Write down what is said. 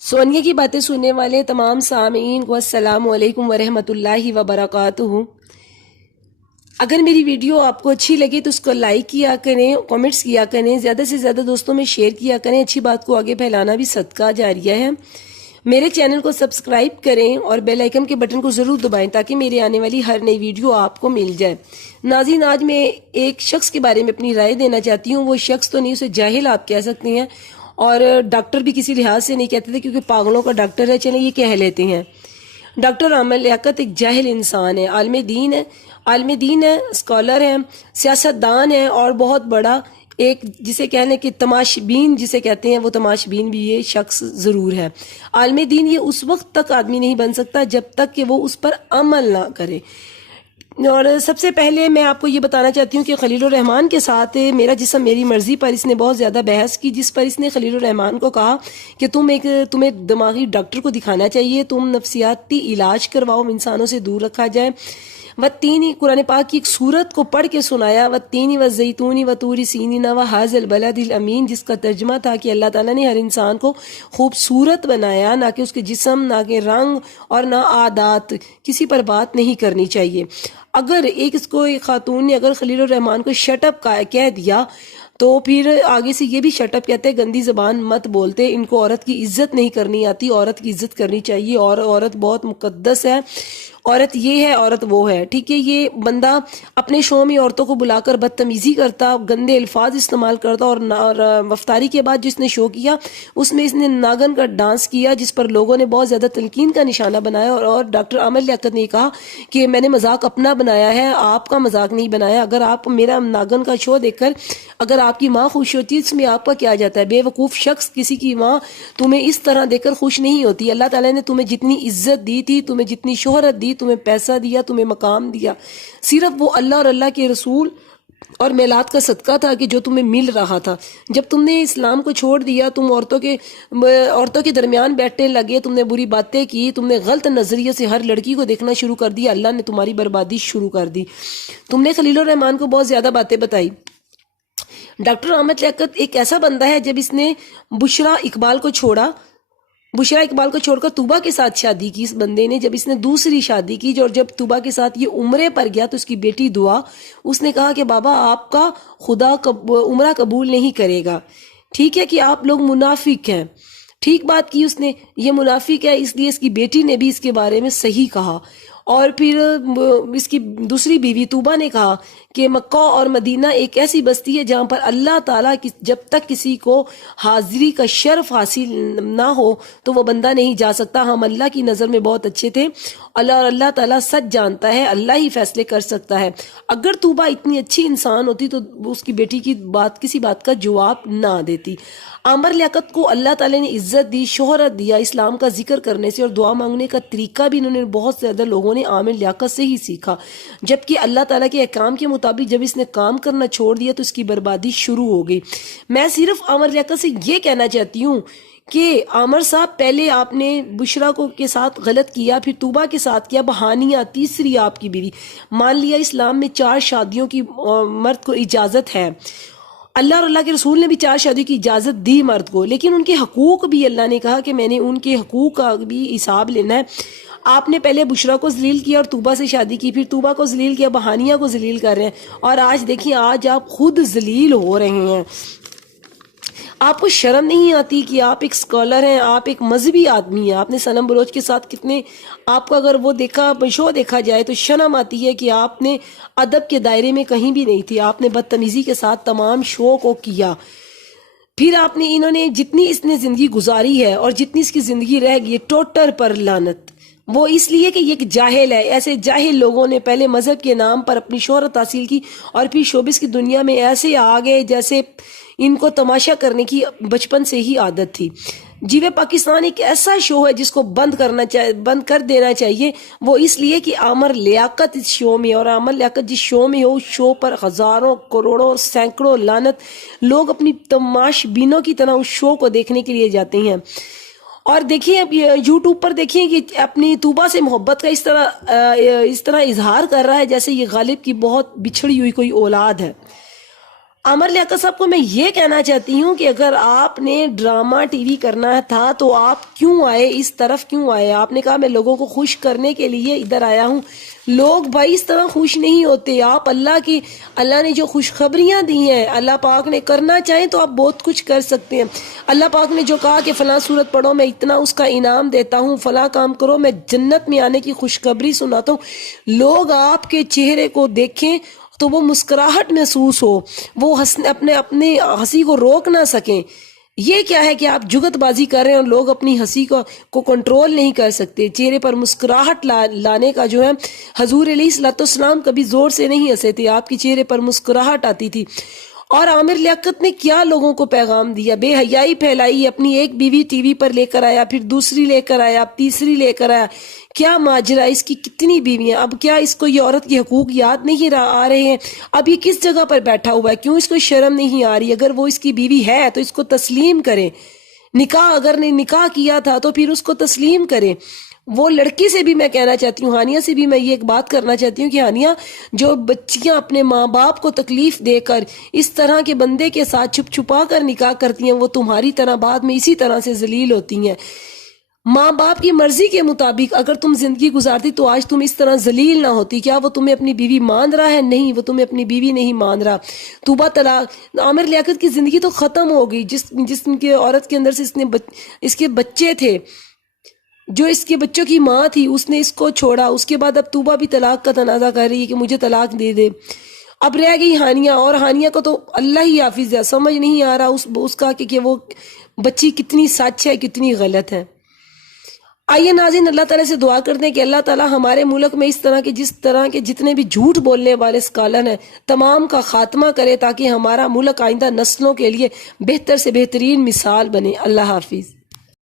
سونیا کی باتیں سننے والے تمام سامعین کو السلام علیکم ورحمۃ اللہ وبرکاتہ۔ اگر میری ویڈیو آپ کو اچھی لگے تو اس کو لائک کیا کریں، کامنٹس کیا کریں، زیادہ سے زیادہ دوستوں میں شیئر کیا کریں۔ اچھی بات کو آگے پھیلانا بھی صدقہ جاریہ ہے۔ میرے چینل کو سبسکرائب کریں اور بیل آئیکن کے بٹن کو ضرور دبائیں تاکہ میرے آنے والی ہر نئی ویڈیو آپ کو مل جائے۔ ناظرین، آج میں ایک شخص کے بارے میں اپنی رائے دینا چاہتی ہوں۔ وہ شخص تو نہیں، اسے جاہل آپ کہہ سکتے ہیں، اور ڈاکٹر بھی کسی لحاظ سے نہیں کہتے تھے کیونکہ پاگلوں کا ڈاکٹر ہے، چلیں یہ کہہ لیتے ہیں۔ ڈاکٹر عامر لیاقت ایک جاہل انسان ہے، عالم دین ہے، اسکالر ہے، سیاستدان ہے، اور بہت بڑا ایک جسے کہنے کہ تماش بین جسے کہتے ہیں، وہ تماش بین بھی یہ شخص ضرور ہے۔ عالم دین یہ اس وقت تک آدمی نہیں بن سکتا جب تک کہ وہ اس پر عمل نہ کرے۔ اور سب سے پہلے میں آپ کو یہ بتانا چاہتی ہوں کہ خلیل الرحمن کے ساتھ میرا جسم میری مرضی پر اس نے بہت زیادہ بحث کی، جس پر اس نے خلیل الرحمن کو کہا کہ تمہیں دماغی ڈاکٹر کو دکھانا چاہیے، تم نفسیاتی علاج کرواؤ، انسانوں سے دور رکھا جائے۔ والتینی، قرآن پاک کی ایک سورت کو پڑھ کے سنایا، والتینی والزیتونی وطور سینین وہذا البلد الامین، جس کا ترجمہ تھا کہ اللہ تعالیٰ نے ہر انسان کو خوبصورت بنایا، نہ کہ اس کے جسم، نہ کہ رنگ، اور نہ عادات۔ کسی پر بات نہیں کرنی چاہیے۔ اگر ایک خاتون نے اگر خلیل الرحمن کو شٹ اپ کہہ دیا تو پھر آگے سے یہ بھی شٹ اپ کہتے ہیں، گندی زبان مت بولتے، ان کو عورت کی عزت نہیں کرنی آتی، عورت کی عزت کرنی چاہیے، اور عورت بہت مقدس ہے، عورت یہ ہے، عورت وہ ہے، ٹھیک ہے۔ یہ بندہ اپنے شو میں عورتوں کو بلا کر بدتمیزی کرتا، گندے الفاظ استعمال کرتا، اور افطاری کے بعد جس نے شو کیا اس میں اس نے ناگن کا ڈانس کیا، جس پر لوگوں نے بہت زیادہ تنقید کا نشانہ بنایا، اور ڈاکٹر عامر لیاقت نے کہا کہ میں نے مذاق اپنا بنایا ہے، آپ کا مذاق نہیں بنایا۔ اگر آپ میرا ناگن کا شو دیکھ کر اگر آپ کی ماں خوش ہوتی ہے، اس میں آپ کا کیا جاتا ہے؟ بے وقوف شخص، کسی کی ماں تمہیں اس طرح دیکھ کر خوش نہیں ہوتی۔ اللہ تعالیٰ نے تمہیں جتنی عزت دی تھی، تمہیں جتنی شہرت دی، تمہیں پیسہ دیا، تمہیں مقام دیا، صرف وہ اللہ اور اللہ کے رسول اور میلاد کا صدقہ تھا کہ جو تمہیں مل رہا تھا۔ جب تم نے اسلام کو چھوڑ دیا، تم عورتوں کے درمیان بیٹھنے لگے، تم نے بری باتیں کی، تم نے غلط نظریے سے ہر لڑکی کو دیکھنا شروع کر دیا، اللہ نے تمہاری بربادی شروع کر دی۔ تم نے خلیل الرحمن کو بہت زیادہ باتیں بتائی۔ ڈاکٹر عامر لیاقت ایک ایسا بندہ ہے، جب اس نے بشرا اقبال کو چھوڑ کر طوبہ کے ساتھ شادی کی، اس بندے نے جب اس نے دوسری شادی کی، اور جب طوبہ کے ساتھ یہ عمرے پر گیا تو اس کی بیٹی دعا، اس نے کہا کہ بابا آپ کا خدا عمرہ قبول نہیں کرے گا، ٹھیک ہے کہ آپ لوگ منافق ہیں۔ ٹھیک بات کی اس نے، یہ منافق ہے، اس لیے اس کی بیٹی نے بھی اس کے بارے میں صحیح کہا۔ اور پھر اس کی دوسری بیوی طوبہ نے کہا کہ مکہ اور مدینہ ایک ایسی بستی ہے جہاں پر اللہ تعالیٰ جب تک کسی کو حاضری کا شرف حاصل نہ ہو تو وہ بندہ نہیں جا سکتا۔ ہم اللہ کی نظر میں بہت اچھے تھے، اور اللہ تعالیٰ سچ جانتا ہے، اللہ ہی فیصلے کر سکتا ہے۔ اگر طوبہ اتنی اچھی انسان ہوتی تو اس کی بیٹی کی کسی بات کا جواب نہ دیتی۔ عامر لیاقت کو اللہ تعالیٰ نے عزت دی، شہرت دیا، اسلام کا ذکر کرنے سے اور دعا مانگنے کا طریقہ بھی انہوں نے بہت زیادہ لوگوں نے عامر لیاقت سے ہی سیکھا، جبکہ اللہ تعالیٰ کے احکام کے مطابق جب اس نے کام کرنا چھوڑ دیا تو اس کی بربادی شروع ہو گئی۔ میں صرف عامر لیاقت سے یہ کہنا چاہتی ہوں کہ عامر صاحب، پہلے آپ نے بشرا کے ساتھ غلط کیا، پھر طوبہ کے ساتھ کیا، بہانیہ، تیسری آپ کی بیوی، مان لیا اسلام میں 4 شادیوں کی مرد کو اجازت ہے، اللہ اور اللہ کے رسول نے بھی 4 شادیوں کی اجازت دی مرد کو، لیکن ان کے حقوق بھی اللہ نے کہا کہ میں نے ان کے حقوق کا بھی حساب لینا ہے۔ آپ نے پہلے بشرا کو ذلیل کیا اور طوبہ سے شادی کی، پھر طوبہ کو ذلیل کیا، بہانیہ کو ذلیل کر رہے ہیں، اور آج دیکھیں، آج آپ خود ذلیل ہو رہے ہیں۔ آپ کو شرم نہیں آتی کہ آپ ایک اسکالر ہیں، آپ ایک مذہبی آدمی ہیں؟ آپ نے صنم بلوچ کے ساتھ کتنے، آپ کا اگر وہ شو دیکھا جائے تو شرم آتی ہے کہ آپ نے ادب کے دائرے میں کہیں بھی نہیں تھی، آپ نے بدتمیزی کے ساتھ تمام شو کو کیا۔ پھر انہوں نے جتنی اس نے زندگی گزاری ہے اور جتنی اس کی زندگی رہ گئی، ٹوٹر پر لعنت، وہ اس لیے کہ یہ ایک جاہل ہے۔ ایسے جاہل لوگوں نے پہلے مذہب کے نام پر اپنی شہرت حاصل کی، اور پھر شوبز کی دنیا میں ایسے آ گئے جیسے ان کو تماشا کرنے کی بچپن سے ہی عادت تھی۔ جیوے پاکستان ایک ایسا شو ہے جس کو بند کر دینا چاہیے، وہ اس لیے کہ عامر لیاقت اس شو میں، اور عامر لیاقت جس شو میں ہو، اس شو پر ہزاروں، کروڑوں اور سینکڑوں لعنت لوگ اپنی تماش بینوں کی طرح اس شو کو دیکھنے کے لیے جاتے ہیں۔ اور دیکھیں، اب یوٹیوب پر دیکھیں کہ اپنی طوبہ سے محبت کا اس طرح اظہار کر رہا ہے جیسے یہ غالب کی بہت بچھڑی ہوئی کوئی اولاد ہے۔ عامر لیاقت صاحب کو میں یہ کہنا چاہتی ہوں کہ اگر آپ نے ڈرامہ ٹی وی کرنا تھا تو آپ کیوں آئے، اس طرف کیوں آئے؟ آپ نے کہا میں لوگوں کو خوش کرنے کے لیے ادھر آیا ہوں. لوگ بھائی اس طرح خوش نہیں ہوتے. آپ اللہ نے جو خوشخبریاں دی ہیں، اللہ پاک نے کرنا چاہیں تو آپ بہت کچھ کر سکتے ہیں. اللہ پاک نے جو کہا کہ فلاں صورت پڑھو میں اتنا اس کا انعام دیتا ہوں، فلاں کام کرو میں جنت میں آنے کی خوشخبری سناتا ہوں. لوگ آپ کے چہرے کو دیکھیں تو وہ مسکراہٹ محسوس ہو، وہ اپنے ہنسی کو روک نہ سکیں. یہ کیا ہے کہ آپ جگت بازی کر رہے ہیں اور لوگ اپنی ہنسی کو کنٹرول نہیں کر سکتے. چہرے پر مسکراہٹ لانے کا جو ہے، حضور علیہ الصلوۃ والسلام کبھی زور سے نہیں ہنسے تھے، آپ کی چہرے پر مسکراہٹ آتی تھی. اور عامر لیاقت نے کیا لوگوں کو پیغام دیا؟ بے حیائی پھیلائی، اپنی ایک بیوی ٹی وی پر لے کر آیا، پھر دوسری لے کر آیا، تیسری لے کر آیا. کیا ماجرا، اس کی کتنی بیویاں؟ اب کیا اس کو یہ عورت کے حقوق یاد نہیں آ رہے ہیں؟ اب یہ کس جگہ پر بیٹھا ہوا ہے؟ کیوں اس کو شرم نہیں آ رہی؟ اگر وہ اس کی بیوی ہے تو اس کو تسلیم کرے. اگر نے نکاح کیا تھا تو پھر اس کو تسلیم کرے. وہ لڑکی سے بھی میں کہنا چاہتی ہوں، ہانیہ سے بھی میں یہ ایک بات کرنا چاہتی ہوں کہ ہانیہ، جو بچیاں اپنے ماں باپ کو تکلیف دے کر اس طرح کے بندے کے ساتھ چھپ چھپا کر نکاح کرتی ہیں، وہ تمہاری طرح بعد میں اسی طرح سے ذلیل ہوتی ہیں. ماں باپ کی مرضی کے مطابق اگر تم زندگی گزارتی تو آج تم اس طرح ذلیل نہ ہوتی. کیا وہ تمہیں اپنی بیوی مان رہا ہے؟ نہیں، وہ تمہیں اپنی بیوی نہیں مان رہا. توبہ طلاق. عامر لیاقت کی زندگی تو ختم ہو گئی. جس کے عورت کے اندر سے اس کے بچے تھے، جو اس کے بچوں کی ماں تھی، اس نے اس کو چھوڑا. اس کے بعد اب توبہ بھی طلاق کا تنازع کر رہی ہے کہ مجھے طلاق دے دے. اب رہ گئی ہانیہ، اور ہانیہ کو تو اللہ ہی حافظ ہے، سمجھ نہیں آ رہا اس کا کہ وہ بچی کتنی سچ ہے کتنی غلط ہے. آئیے ناظرین، اللہ تعالیٰ سے دعا کرتے ہیں کہ اللہ تعالیٰ ہمارے ملک میں جس طرح کے جتنے بھی جھوٹ بولنے والے اسکالر ہیں تمام کا خاتمہ کرے، تاکہ ہمارا ملک آئندہ نسلوں کے لیے بہتر سے بہترین مثال بنے. اللہ حافظ.